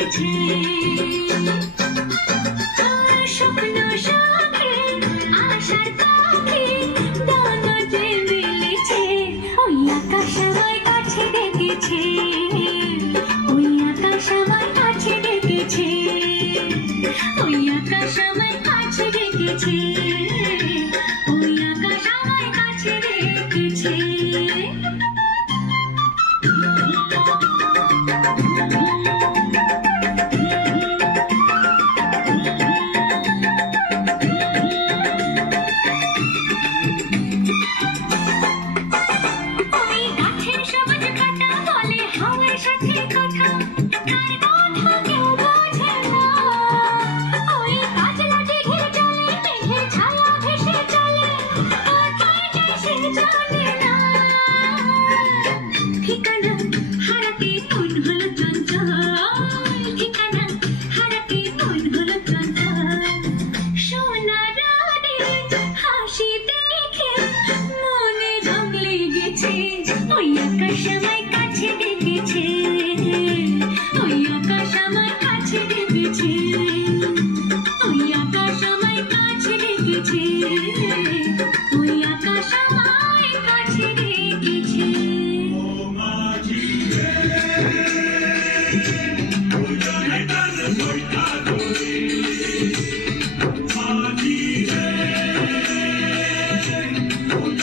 ডেকেছে। স্বপ্ন সাথে আশার পাখি ডানাতে মেলেছে, ওই আকাশ আমায় কাছে ডেকেছে, ওই আকাশ আমায় কাছে ডেকেছে, ওই আকাশ আমায় কাছে ডেকেছে, ওই আকাশ আমায় কাছে ডেকেছে। ওই গাছের সবুজ পাতা বলে হাওয়ার সাথে কথা, কার কথা কেউ বোঝে না। ওই পাতলা দিঘির জলে মেঘের ছায়া ভেসে চলে, কোথায় যায় সে জানে না। ঠিকানা হারাতে মন হলো চঞ্চল, ঠিকানা হারাতে মন হলো চঞ্চল। সোনার রোদে হাসি দেখে মনে রং লেগেছে, ওই আকাশ আমায় কাছে ডেকেছে, ওই আকাশ আমায় কাছে ডেকেছে, ওই আকাশ আমায় কাছে ডেকেছে, ওই আকাশ আমায় কাছে ডেকেছে।